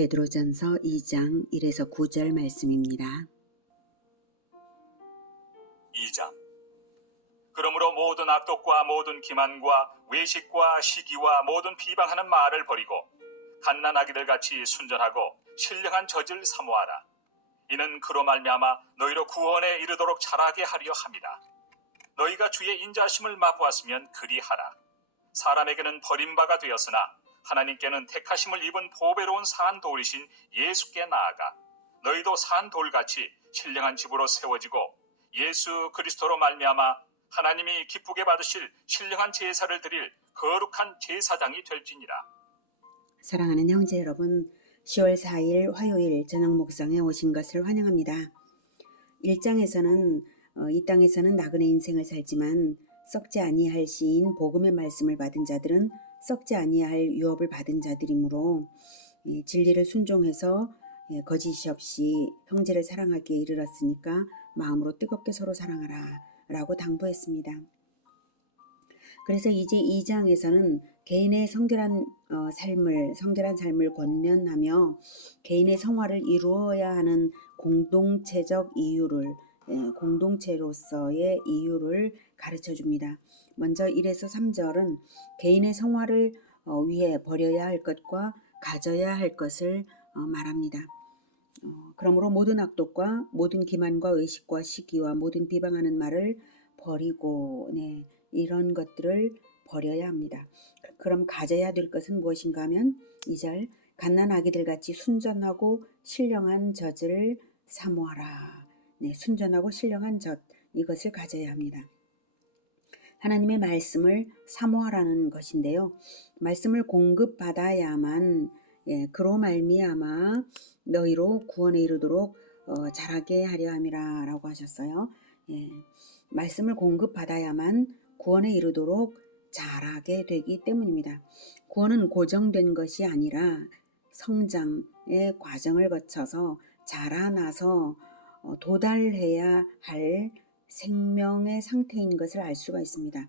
베드로전서 2장 1에서 9절 말씀입니다. 2장. 그러므로 모든 악독과 모든 기만과 외식과 시기와 모든 비방하는 말을 버리고 갓난아기들 같이 순전하고 신령한 젖을 사모하라. 이는 그로 말미암아 너희로 구원에 이르도록 자라게 하려 함이다. 너희가 주의 인자하심을 맛보았으면 그리하라. 사람에게는 버림바가 되었으나 하나님께는 택하심을 입은 보배로운 산 돌이신 예수께 나아가 너희도 산 돌같이 신령한 집으로 세워지고 예수 그리스도로 말미암아 하나님이 기쁘게 받으실 신령한 제사를 드릴 거룩한 제사장이 될지니라. 사랑하는 형제 여러분, 10월 4일 화요일 저녁 묵상에 오신 것을 환영합니다. 1장에서는 이 땅에서는 나그네 인생을 살지만 썩지 아니할 시인 복음의 말씀을 받은 자들은 썩지 아니할 유업을 받은 자들이므로 진리를 순종해서 거짓이 없이 형제를 사랑하기에 이르렀으니까 마음으로 뜨겁게 서로 사랑하라 라고 당부했습니다. 그래서 이제 2장에서는 개인의 성결한 삶을 권면하며 개인의 성화를 이루어야 하는 공동체적 이유를 공동체로서의 이유를 가르쳐 줍니다. 먼저 1에서 3절은 개인의 성화를 위해 버려야 할 것과 가져야 할 것을 말합니다. 그러므로 모든 악독과 모든 기만과 외식과 시기와 모든 비방하는 말을 버리고 이런 것들을 버려야 합니다. 그럼 가져야 될 것은 무엇인가 하면 2절 갓난아기들 같이 순전하고 신령한 젖을 사모하라. 순전하고 신령한 젖 이것을 가져야 합니다. 하나님의 말씀을 사모하라는 것인데요. 말씀을 공급받아야만 그로 말미암아 너희로 구원에 이르도록 자라게 하려 함이라 라고 하셨어요. 말씀을 공급받아야만 구원에 이르도록 자라게 되기 때문입니다. 구원은 고정된 것이 아니라 성장의 과정을 거쳐서 자라나서 도달해야 할 생명의 상태인 것을 알 수가 있습니다.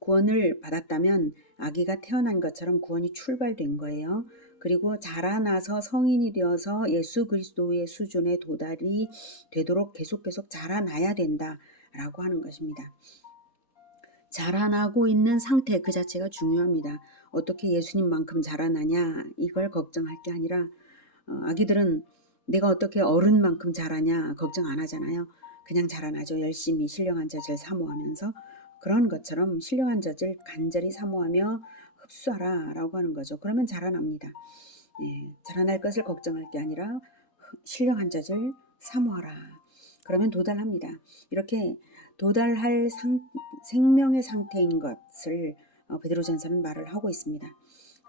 구원을 받았다면 아기가 태어난 것처럼 구원이 출발된 거예요. 그리고 자라나서 성인이 되어서 예수 그리스도의 수준에 도달이 되도록 계속 자라나야 된다라고 하는 것입니다. 자라나고 있는 상태 그 자체가 중요합니다. 어떻게 예수님만큼 자라나냐 이걸 걱정할 게 아니라 아기들은 내가 어떻게 어른만큼 자라냐 걱정 안 하잖아요. 그냥 자라나죠. 열심히 신령한 젖을 사모하면서 그런 것처럼 신령한 젖을 간절히 사모하며 흡수하라 라고 하는 거죠. 그러면 자라납니다. 자라날 것을 걱정할 게 아니라 신령한 젖을 사모하라. 그러면 도달합니다. 이렇게 도달할 생명의 상태인 것을 베드로전서는 말을 하고 있습니다.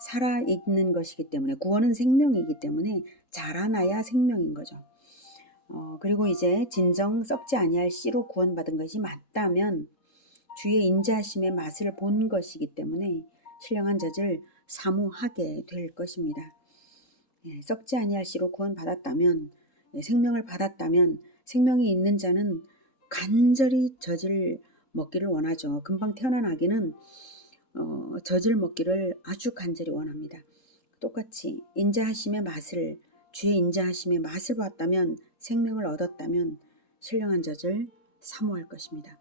살아있는 것이기 때문에 구원은 생명이기 때문에 자라나야 생명인 거죠. 그리고 이제 진정 썩지 아니할 씨로 구원받은 것이 맞다면 주의 인자하심의 맛을 본 것이기 때문에 신령한 젖을 사모하게 될 것입니다. 썩지 아니할 씨로 구원받았다면 생명을 받았다면 생명이 있는 자는 간절히 젖을 먹기를 원하죠. 금방 태어난 아기는 젖을 먹기를 아주 간절히 원합니다. 똑같이 인자하심의 맛을 주의 인자하심의 맛을 봤다면 생명을 얻었다면 신령한 젖을 사모할 것입니다.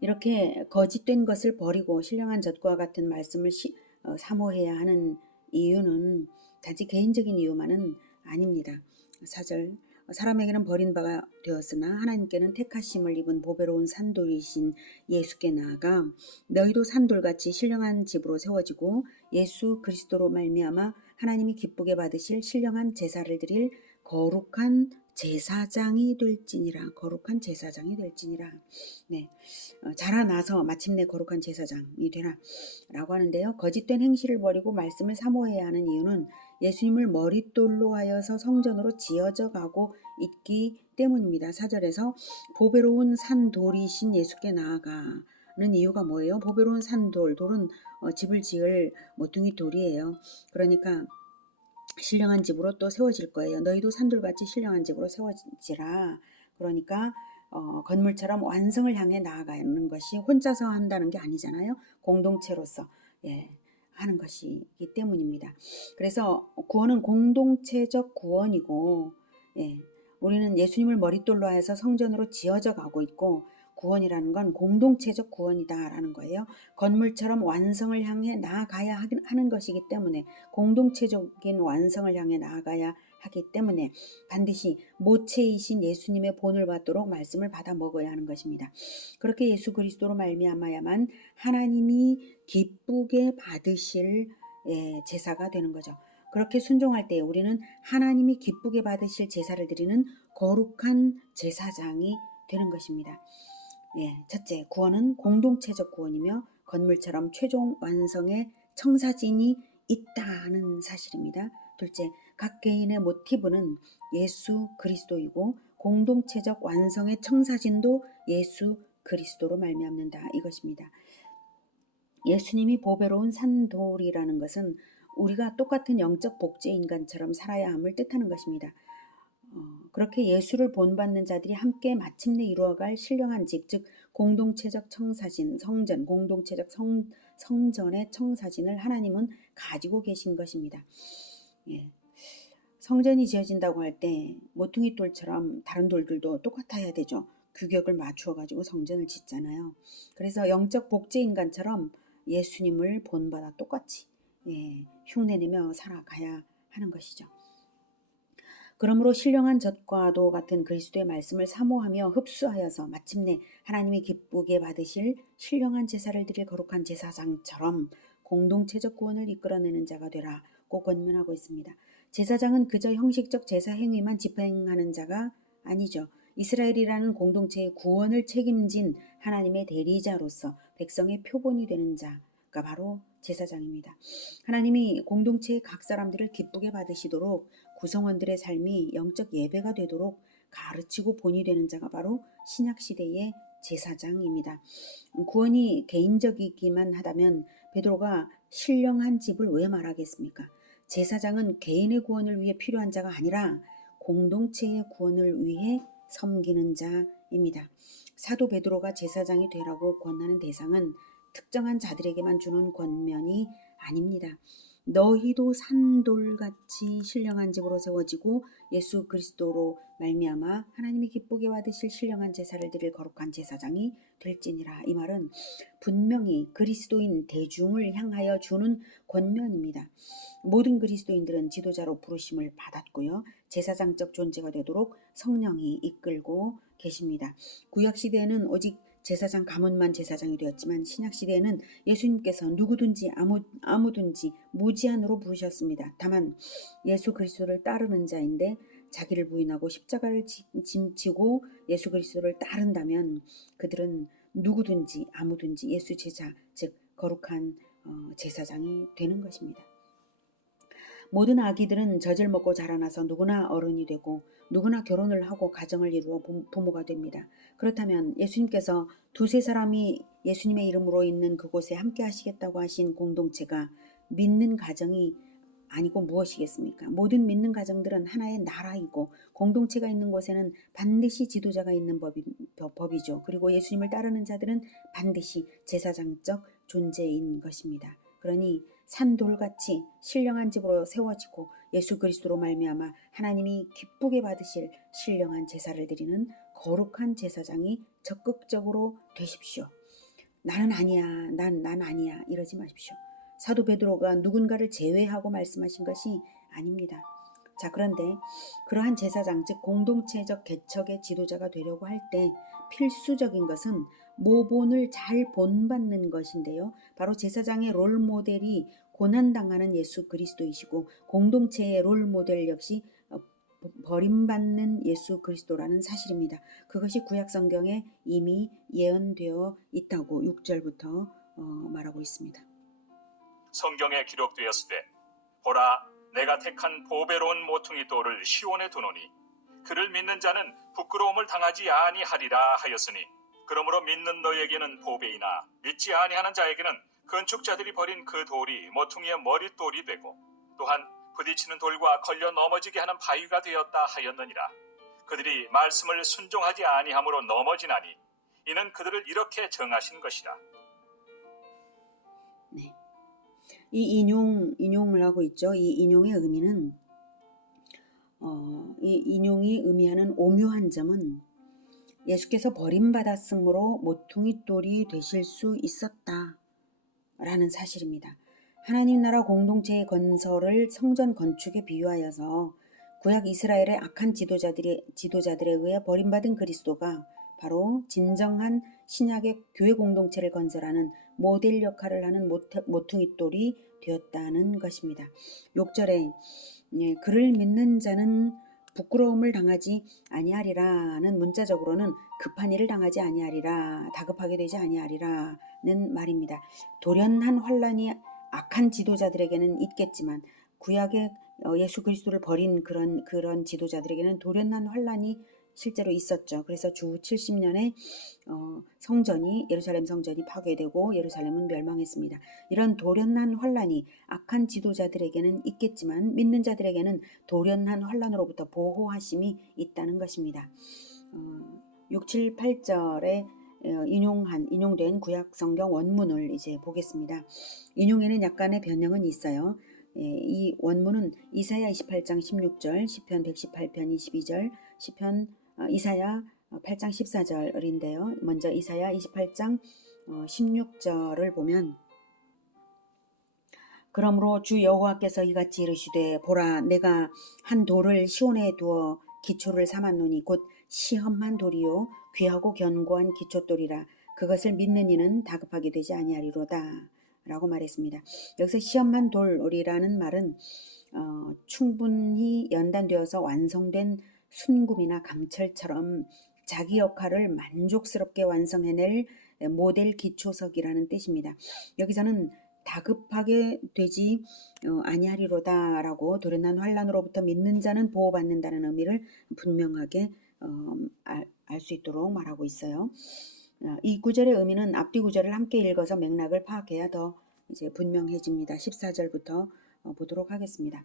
이렇게 거짓된 것을 버리고 신령한 젖과 같은 말씀을 사모해야 하는 이유는 단지 개인적인 이유만은 아닙니다. 4절 사람에게는 버림바가 되었으나 하나님께는 택하심을 입은 보배로운 산돌이신 예수께 나아가 너희도 산돌같이 신령한 집으로 세워지고 예수 그리스도로 말미암아 하나님이 기쁘게 받으실 신령한 제사를 드릴 거룩한 제사장이 될지니라. 자라나서 마침내 거룩한 제사장이 되라 라고 하는데요. 거짓된 행실을 버리고 말씀을 사모해야 하는 이유는 예수님을 머릿돌로 하여서 성전으로 지어져 가고 있기 때문입니다. 4절에서 보배로운 산돌이신 예수께 나아가는 이유가 뭐예요? 보배로운 산돌, 돌은 집을 지을 모퉁이 돌이에요. 그러니까 신령한 집으로 또 세워질 거예요. 너희도 산돌같이 신령한 집으로 세워지라. 그러니까 건물처럼 완성을 향해 나아가는 것이 혼자서 한다는 게 아니잖아요. 공동체로서 하는 것이기 때문입니다. 그래서 구원은 공동체적 구원이고, 예, 우리는 예수님을 머릿돌로 해서 성전으로 지어져 가고 있고, 구원이라는 건 공동체적 구원이다라는 거예요. 건물처럼 완성을 향해 나아가야 하는 것이기 때문에, 공동체적인 완성을 향해 나아가야 하기 때문에 반드시 모체이신 예수님의 본을 받도록 말씀을 받아 먹어야 하는 것입니다. 그렇게 예수 그리스도로 말미암아야만 하나님이 기쁘게 받으실 제사가 되는 거죠. 그렇게 순종할 때 우리는 하나님이 기쁘게 받으실 제사를 드리는 거룩한 제사장이 되는 것입니다. 첫째, 구원은 공동체적 구원이며 건물처럼 최종 완성의 청사진이 있다는 사실입니다. 둘째, 각 개인의 모티브는 예수 그리스도이고 공동체적 완성의 청사진도 예수 그리스도로 말미암는다 이것입니다. 예수님이 보배로운 산돌이라는 것은 우리가 똑같은 영적 복제 인간처럼 살아야 함을 뜻하는 것입니다. 그렇게 예수를 본받는 자들이 함께 마침내 이루어갈 신령한 집, 즉 공동체적 청사진, 성전, 공동체적 성전의 청사진을 하나님은 가지고 계신 것입니다. 성전이 지어진다고 할 때 모퉁이 돌처럼 다른 돌들도 똑같아야 되죠. 규격을 맞추어 가지고 성전을 짓잖아요. 그래서 영적 복제 인간처럼 예수님을 본받아 똑같이 흉내내며 살아가야 하는 것이죠. 그러므로 신령한 젖과도 같은 그리스도의 말씀을 사모하며 흡수하여서 마침내 하나님이 기쁘게 받으실 신령한 제사를 드릴 거룩한 제사장처럼 공동체적 구원을 이끌어내는 자가 되라고 권면하고 있습니다. 제사장은 그저 형식적 제사 행위만 집행하는 자가 아니죠. 이스라엘이라는 공동체의 구원을 책임진 하나님의 대리자로서 백성의 표본이 되는 자가 바로 제사장입니다. 하나님이 공동체의 각 사람들을 기쁘게 받으시도록 구성원들의 삶이 영적 예배가 되도록 가르치고 본이 되는 자가 바로 신약시대의 제사장입니다. 구원이 개인적이기만 하다면 베드로가 신령한 집을 왜 말하겠습니까? 제사장은 개인의 구원을 위해 필요한 자가 아니라 공동체의 구원을 위해 섬기는 자입니다. 사도 베드로가 제사장이 되라고 권하는 대상은 특정한 자들에게만 주는 권면이 아닙니다. 너희도 산돌같이 신령한 집으로 세워지고 예수 그리스도로 말미암아 하나님이 기쁘게 받으실 신령한 제사를 드릴 거룩한 제사장이 될지니라. 이 말은 분명히 그리스도인 대중을 향하여 주는 권면입니다. 모든 그리스도인들은 지도자로 부르심을 받았고요. 제사장적 존재가 되도록 성령이 이끌고 계십니다. 구약시대에는 오직 제사장 가문만 제사장이 되었지만 신약시대에는 예수님께서 누구든지 아무든지 무제한으로 부르셨습니다. 다만 예수 그리스도를 따르는 자인데 자기를 부인하고 십자가를 짐지고 예수 그리스도를 따른다면 그들은 누구든지 아무든지 예수 제자, 즉 거룩한 제사장이 되는 것입니다. 모든 아기들은 젖을 먹고 자라나서 누구나 어른이 되고 누구나 결혼을 하고 가정을 이루어 부모가 됩니다. 그렇다면 예수님께서 두세 사람이 예수님의 이름으로 있는 그곳에 함께 하시겠다고 하신 공동체가 믿는 가정이 아니고 무엇이겠습니까? 모든 믿는 가정들은 하나의 나라이고 공동체가 있는 곳에는 반드시 지도자가 있는 법이죠. 그리고 예수님을 따르는 자들은 반드시 제사장적 존재인 것입니다. 그러니 산돌같이 신령한 집으로 세워지고 예수 그리스도로 말미암아 하나님이 기쁘게 받으실 신령한 제사를 드리는 거룩한 제사장이 적극적으로 되십시오. 나는 아니야, 난 아니야 이러지 마십시오. 사도 베드로가 누군가를 제외하고 말씀하신 것이 아닙니다. 자, 그런데 그러한 제사장 즉 공동체적 개척의 지도자가 되려고 할 때 필수적인 것은 모본을 잘 본받는 것인데요. 바로 제사장의 롤모델이 고난당하는 예수 그리스도이시고 공동체의 롤모델 역시 버림받는 예수 그리스도라는 사실입니다. 그것이 구약 성경에 이미 예언되어 있다고 6절부터 말하고 있습니다. 성경에 기록되었으되 보라 내가 택한 보배로운 모퉁이 돌을 시온에 두노니 그를 믿는 자는 부끄러움을 당하지 아니하리라 하였으니 그러므로 믿는 너에게는 보배이나 믿지 아니하는 자에게는 건축자들이 버린 그 돌이 모퉁이의 머릿돌이 되고 또한 부딪히는 돌과 걸려 넘어지게 하는 바위가 되었다 하였느니라. 그들이 말씀을 순종하지 아니함으로 넘어지나니 이는 그들을 이렇게 정하신 것이라. 네. 이 인용을 하고 있죠. 이 인용의 의미는 이 인용이 의미하는 오묘한 점은 예수께서 버림받았으므로 모퉁이 돌이 되실 수 있었다 라는 사실입니다. 하나님 나라 공동체의 건설을 성전 건축에 비유하여서 구약 이스라엘의 악한 지도자들에 의해 버림받은 그리스도가 바로 진정한 신약의 교회 공동체를 건설하는 모델 역할을 하는 모퉁이 돌이 되었다는 것입니다. 6절에 그를 믿는 자는 부끄러움을 당하지 아니하리라는 문자적으로는 급한 일을 당하지 아니하리라, 다급하게 되지 아니하리라는 말입니다. 돌연한 환란이 악한 지도자들에게는 있겠지만 구약의 예수 그리스도를 버린 그런 지도자들에게는 돌연한 환란이 실제로 있었죠. 그래서 주 70년에 예루살렘 성전이 파괴되고 예루살렘은 멸망했습니다. 이런 돌연한 환란이 악한 지도자들에게는 있겠지만 믿는 자들에게는 돌연한 환란으로부터 보호하심이 있다는 것입니다. 6, 7, 8절에 인용된 구약 성경 원문을 이제 보겠습니다. 인용에는 약간의 변형은 있어요. 이 원문은 이사야 28장 16절, 시편 118편 22절, 이사야 8장 14절인데요. 먼저 이사야 28장 16절을 보면 그러므로 주 여호와께서 이같이 이르시되 보라 내가 한 돌을 시온에 두어 기초를 삼았노니 곧 시험한 돌이요 귀하고 견고한 기초돌이라 그것을 믿는 이는 다급하게 되지 아니하리로다 라고 말했습니다. 여기서 시험한 돌이라는 말은 충분히 연단되어서 완성된 순금이나 감철처럼 자기 역할을 만족스럽게 완성해낼 모델 기초석이라는 뜻입니다. 여기서는 다급하게 되지 아니하리로다라고 돌연한 환란으로부터 믿는 자는 보호받는다는 의미를 분명하게 알 수 있도록 말하고 있어요. 이 구절의 의미는 앞뒤 구절을 함께 읽어서 맥락을 파악해야 더 이제 분명해집니다. 14절부터 보도록 하겠습니다.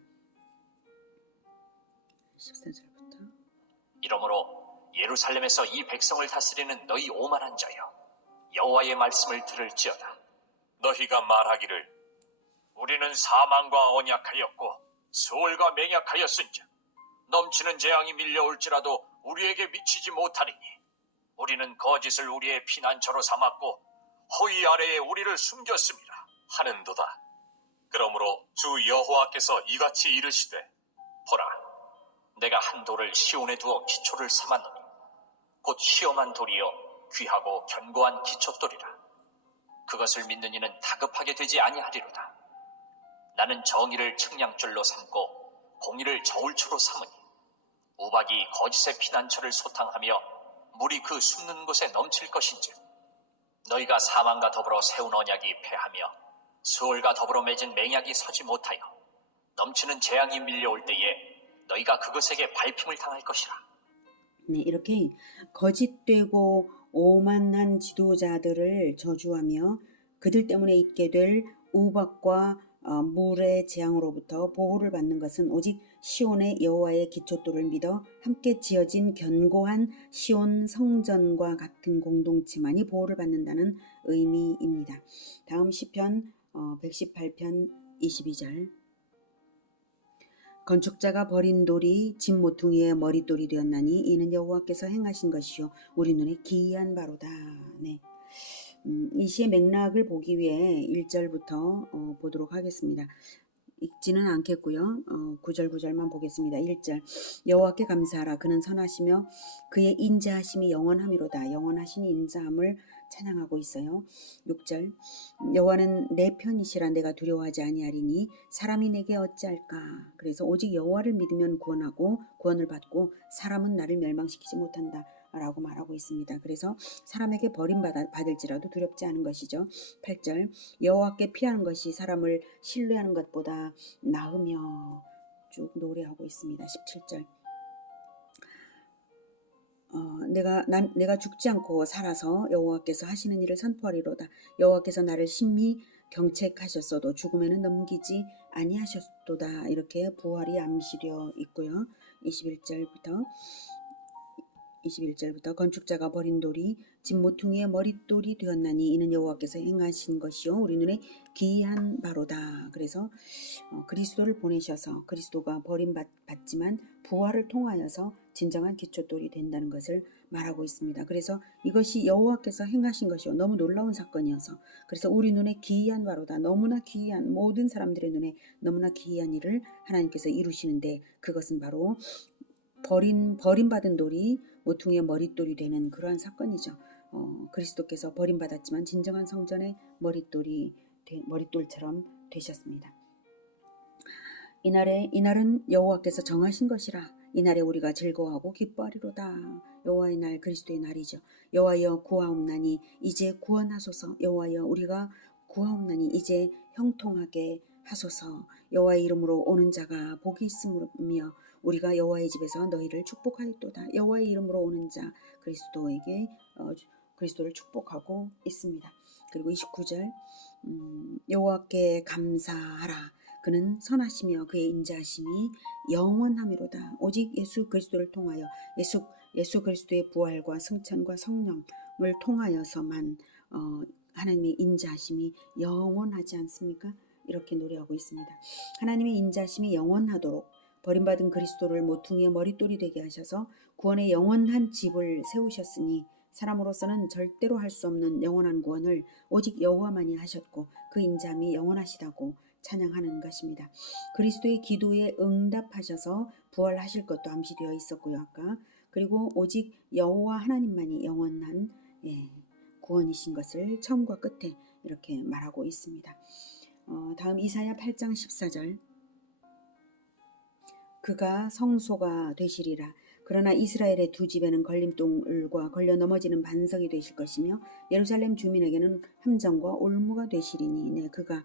14절부터 이러므로 예루살렘에서 이 백성을 다스리는 너희 오만한 자여 여호와의 말씀을 들을지어다. 너희가 말하기를 우리는 사망과 언약하였고 수월과 맹약하였은즉 넘치는 재앙이 밀려올지라도 우리에게 미치지 못하리니 우리는 거짓을 우리의 피난처로 삼았고 허위 아래에 우리를 숨겼습니다 하는도다. 그러므로 주 여호와께서 이같이 이르시되 보라 내가 한 돌을 시온에 두어 기초를 삼았노니 곧 시험한 돌이요 귀하고 견고한 기초돌이라. 그것을 믿는 이는 다급하게 되지 아니하리로다. 나는 정의를 측량줄로 삼고 공의를 저울초로 삼으니 우박이 거짓의 피난처를 소탕하며 물이 그 숨는 곳에 넘칠 것인즉 너희가 사망과 더불어 세운 언약이 패하며 수월과 더불어 맺은 맹약이 서지 못하여 넘치는 재앙이 밀려올 때에 너희가 그것에게 밟힘을 당할 것이라. 네, 이렇게 거짓되고 오만한 지도자들을 저주하며 그들 때문에 있게 될 우박과 물의 재앙으로부터 보호를 받는 것은 오직 시온의 여호와의 기초돌을 믿어 함께 지어진 견고한 시온 성전과 같은 공동체만이 보호를 받는다는 의미입니다. 다음 시편 118편 22절 건축자가 버린 돌이 집 모퉁이의 머릿돌이 되었나니 이는 여호와께서 행하신 것이요 우리 눈에 기이한 바로다. 네. 이 시의 맥락을 보기 위해 1절부터 보도록 하겠습니다. 읽지는 않겠고요. 9절만 보겠습니다. 1절 여호와께 감사하라. 그는 선하시며 그의 인자하심이 영원함이로다. 영원하신 인자함을 찬양하고 있어요. 6절 여호와는 내 편이시라. 내가 두려워하지 아니하리니 사람이 내게 어찌할까. 그래서 오직 여호와를 믿으면 구원하고 구원을 받고 사람은 나를 멸망시키지 못한다 라고 말하고 있습니다. 그래서 사람에게 버림받을지라도 두렵지 않은 것이죠. 8절 여호와께 피하는 것이 사람을 신뢰하는 것보다 나으며 쭉 노래하고 있습니다. 17절 내가 죽지 않고 살아서 여호와께서 하시는 일을 선포하리로다. 여호와께서 나를 심히 경책하셨어도 죽음에는 넘기지 아니하셨도다. 이렇게 부활이 암시되어 있고요. 21절부터 21절부터 건축자가 버린 돌이 집 모퉁이의 머릿돌이 되었나니 이는 여호와께서 행하신 것이요 우리 눈에 기이한 바로다. 그래서 그리스도를 보내셔서 그리스도가 버림받지만 부활을 통하여서 진정한 기초돌이 된다는 것을 말하고 있습니다. 그래서 이것이 여호와께서 행하신 것이요 너무 놀라운 사건이어서 그래서 우리 눈에 기이한 바로다. 너무나 기이한 모든 사람들의 눈에 너무나 기이한 일을 하나님께서 이루시는데 그것은 바로 버림받은 돌이 모퉁이의 머릿돌이 되는 그러한 사건이죠. 그리스도께서 버림받았지만 진정한 성전의 머릿돌처럼 되셨습니다. 이날은 여호와께서 정하신 것이라 이날에 우리가 즐거워하고 기뻐하리로다. 여호와의 날 그리스도의 날이죠. 여호와여 구하옵나니 이제 구원하소서. 여호와여 우리가 구하옵나니 이제 형통하게 하소서. 여호와의 이름으로 오는 자가 복이 있으며 우리가 여호와의 집에서 너희를 축복하였도다. 여호와의 이름으로 오는 자 그리스도를 축복하고 있습니다. 그리고 29절 여호와께 감사하라. 그는 선하시며 그의 인자하심이 영원하미로다. 오직 예수 그리스도를 통하여 예수 그리스도의 부활과 승천과 성령을 통하여서만 하나님의 인자하심이 영원하지 않습니까? 이렇게 노래하고 있습니다. 하나님의 인자하심이 영원하도록 버림받은 그리스도를 모퉁이의 머릿돌이 되게 하셔서 구원의 영원한 집을 세우셨으니 사람으로서는 절대로 할 수 없는 영원한 구원을 오직 여호와만이 하셨고 그 인자함이 영원하시다고 찬양하는 것입니다. 그리스도의 기도에 응답하셔서 부활하실 것도 암시되어 있었고요. 아까 그리고 오직 여호와 하나님만이 영원한 구원이신 것을 처음과 끝에 이렇게 말하고 있습니다. 다음 이사야 8장 14절 그가 성소가 되시리라. 그러나 이스라엘의 두 집에는 걸림돌과 걸려 넘어지는 반석이 되실 것이며 예루살렘 주민에게는 함정과 올무가 되시리니 그가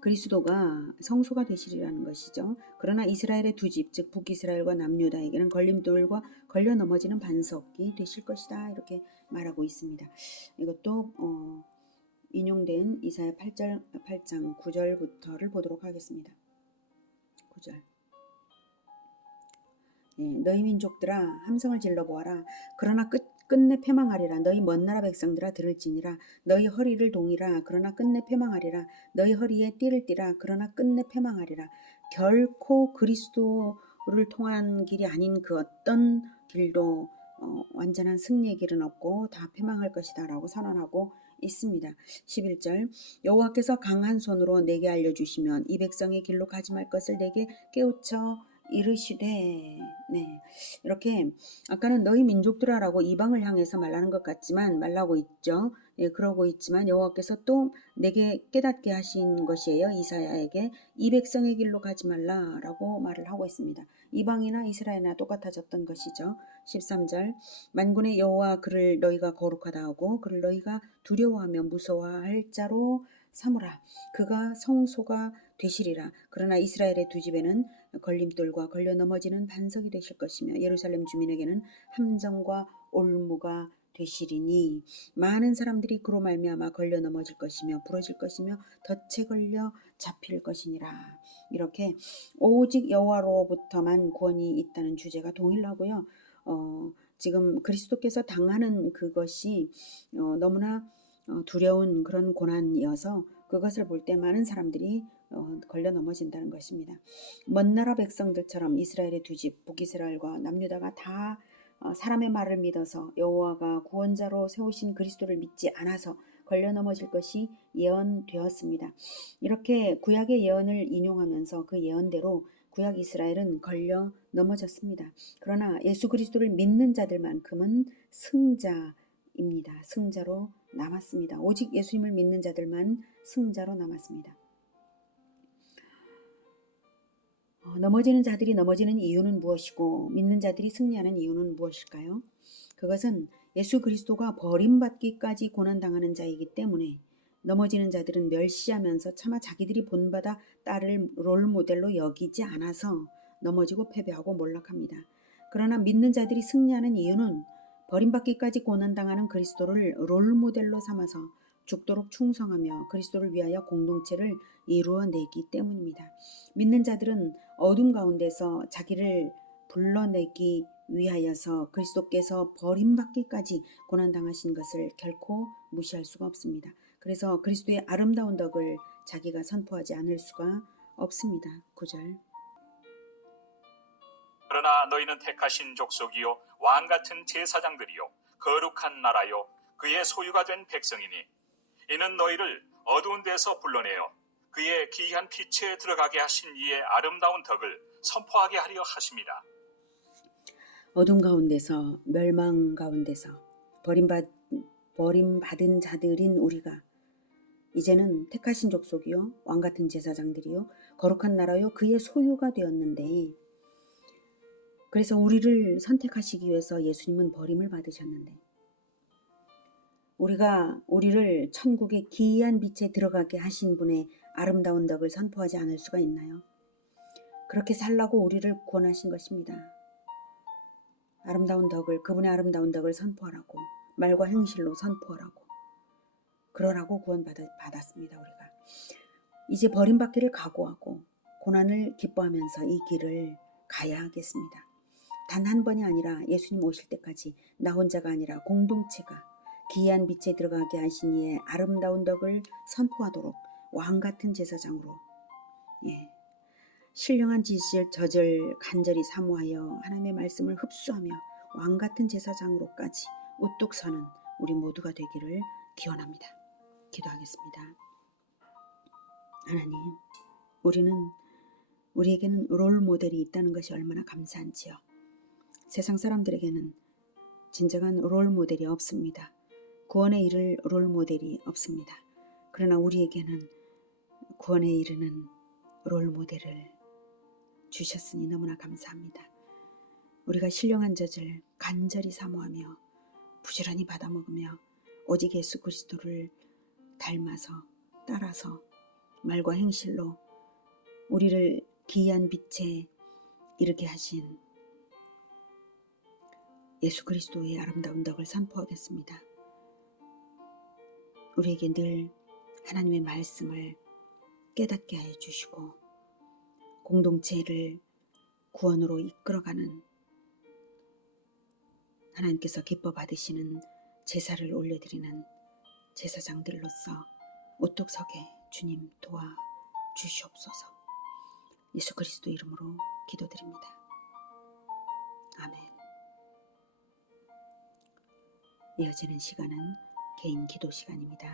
그리스도가 성소가 되시리라는 것이죠. 그러나 이스라엘의 두 집, 즉 북이스라엘과 남유다에게는 걸림돌과 걸려 넘어지는 반석이 되실 것이다. 이렇게 말하고 있습니다. 이것도 인용된 이사야 8장 9절부터를 보도록 하겠습니다. 9절 너희 민족들아 함성을 질러보아라. 그러나 끝내 패망하리라. 너희 먼 나라 백성들아 들을지니라. 너희 허리를 동이라. 그러나 끝내 패망하리라. 너희 허리에 띠를 띠라. 그러나 끝내 패망하리라. 결코 그리스도를 통한 길이 아닌 그 어떤 길도 완전한 승리의 길은 없고 다 패망할 것이다 라고 선언하고 있습니다. 11절 여호와께서 강한 손으로 내게 알려주시면 이 백성의 길로 가지 말 것을 내게 깨우쳐 이르시되 이렇게 아까는 너희 민족들아라고 이방을 향해서 말하는 것 같지만 말하고 있죠. 그러고 있지만 여호와께서 또 내게 깨닫게 하신 것이에요. 이사야에게 이 백성의 길로 가지 말라라고 말을 하고 있습니다. 이방이나 이스라엘이나 똑같아졌던 것이죠. 13절 만군의 여호와 그를 너희가 거룩하다 하고 그를 너희가 두려워하며 무서워할 자로 삼으라. 그가 성소가 되시리라. 그러나 이스라엘의 두 집에는 걸림돌과 걸려 넘어지는 반석이 되실 것이며 예루살렘 주민에게는 함정과 올무가 되시리니 많은 사람들이 그로 말미암아 걸려 넘어질 것이며 부러질 것이며 덫에 걸려 잡힐 것이니라. 이렇게 오직 여호와로부터만 구원이 있다는 주제가 동일하고요. 지금 그리스도께서 당하는 그것이 너무나 두려운 그런 고난이어서 그것을 볼 때 많은 사람들이 걸려 넘어진다는 것입니다. 먼 나라 백성들처럼 이스라엘의 두 집, 북이스라엘과 남유다가 다 사람의 말을 믿어서 여호와가 구원자로 세우신 그리스도를 믿지 않아서 걸려 넘어질 것이 예언되었습니다. 이렇게 구약의 예언을 인용하면서 그 예언대로 구약 이스라엘은 걸려 넘어졌습니다. 그러나 예수 그리스도를 믿는 자들만큼은 승자입니다. 승자로 남았습니다. 오직 예수님을 믿는 자들만 승자로 남았습니다. 넘어지는 자들이 넘어지는 이유는 무엇이고 믿는 자들이 승리하는 이유는 무엇일까요? 그것은 예수 그리스도가 버림받기까지 고난당하는 자이기 때문에 넘어지는 자들은 멸시하면서 차마 자기들이 본받아 따를 롤모델로 여기지 않아서 넘어지고 패배하고 몰락합니다. 그러나 믿는 자들이 승리하는 이유는 버림받기까지 고난당하는 그리스도를 롤모델로 삼아서 죽도록 충성하며 그리스도를 위하여 공동체를 이루어내기 때문입니다. 믿는 자들은 어둠 가운데서 자기를 불러내기 위하여서 그리스도께서 버림받기까지 고난당하신 것을 결코 무시할 수가 없습니다. 그래서 그리스도의 아름다운 덕을 자기가 선포하지 않을 수가 없습니다. 9절. 그러나 너희는 택하신 족속이요 왕 같은 제사장들이요 거룩한 나라요 그의 소유가 된 백성이니 이는 너희를 어두운 데서 불러내어 그의 기이한 빛에 들어가게 하신 이의 아름다운 덕을 선포하게 하려 하십니다. 어둠 가운데서 멸망 가운데서 버림받은 자들인 우리가 이제는 택하신 족속이요 왕같은 제사장들이요 거룩한 나라요 그의 소유가 되었는데, 그래서 우리를 선택하시기 위해서 예수님은 버림을 받으셨는데 우리를 천국의 기이한 빛에 들어가게 하신 분의 아름다운 덕을 선포하지 않을 수가 있나요? 그렇게 살라고 우리를 구원하신 것입니다. 아름다운 덕을, 그분의 아름다운 덕을 선포하라고, 말과 행실로 선포하라고, 그러라고 구원받았습니다. 우리가 이제 버림받기를 각오하고 고난을 기뻐하면서 이 길을 가야 하겠습니다. 단 한 번이 아니라 예수님 오실 때까지 나 혼자가 아니라 공동체가 기이한 빛에 들어가게 하신 이의 아름다운 덕을 선포하도록 왕같은 제사장으로, 신령한 저절 간절히 사모하여 하나님의 말씀을 흡수하며 왕같은 제사장으로까지 우뚝 서는 우리 모두가 되기를 기원합니다. 기도하겠습니다. 하나님, 우리에게는 롤 모델이 있다는 것이 얼마나 감사한지요. 세상 사람들에게는 진정한 롤 모델이 없습니다. 구원에 이를 롤 모델이 없습니다. 그러나 우리에게는 구원에 이르는 롤 모델을 주셨으니 너무나 감사합니다. 우리가 신령한 젖을 간절히 사모하며 부지런히 받아먹으며 오직 예수 그리스도를 닮아서 따라서 말과 행실로 우리를 기이한 빛에 이르게 하신 예수 그리스도의 아름다운 덕을 선포하겠습니다. 우리에게 늘 하나님의 말씀을 깨닫게 하여 주시고 공동체를 구원으로 이끌어가는 하나님께서 기뻐 받으시는 제사를 올려드리는 제사장들로서 우뚝 서게 주님 도와 주시옵소서. 예수 그리스도 이름으로 기도드립니다. 아멘. 이어지는 시간은 개인 기도 시간입니다.